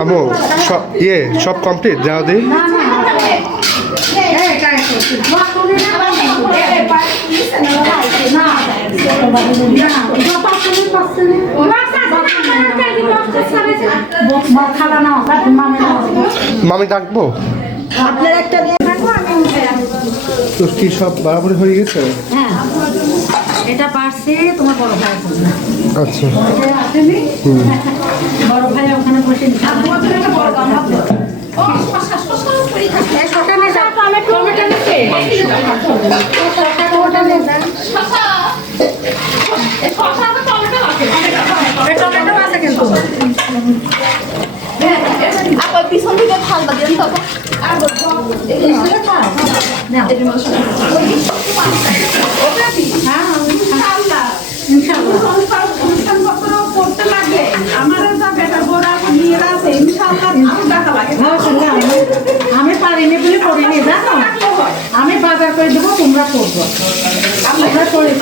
আমু সব সব কমপ্লিট যাও দি মামি ডাকবো আপনার একটা দিয়ে থাকবো আমি তো কি সব বরাবরই হয়ে গেছে? হ্যাঁ এটা পারছে তোমার বড় ভাই আচ্ছা আসেনি বড় ভাই ওখানে বসে টমেটো আছে কিন্তু পিছন থেকে থালটা দিন তো আমি পারিনি বলে করিনি জানো আমি বাজার করে দেবো তোমরা করবো আমরা করে